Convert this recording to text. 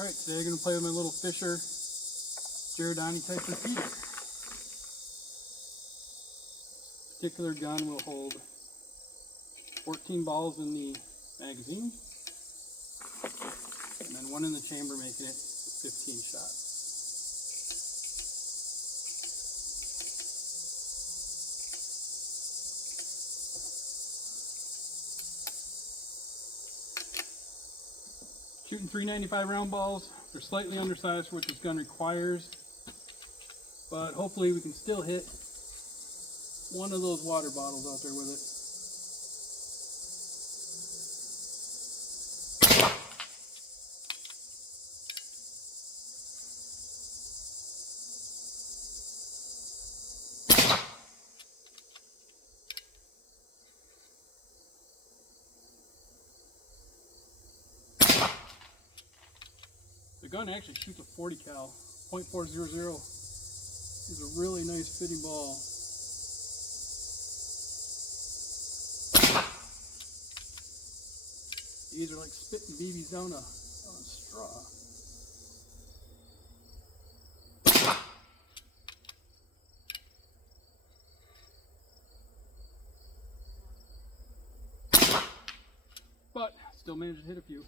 Alright, today I'm going to play with my little Fisher Girandoni type repeater. This particular gun will hold 14 balls in the magazine, and then one in the chamber, making it 15 shots. Shooting 395 round balls. They're slightly undersized for what this gun requires, but hopefully we can still hit one of those water bottles out there with it. The gun actually shoots a 40 cal. .400 is a really nice fitting ball. These are like spitting BBs down a straw. But still managed to hit a few.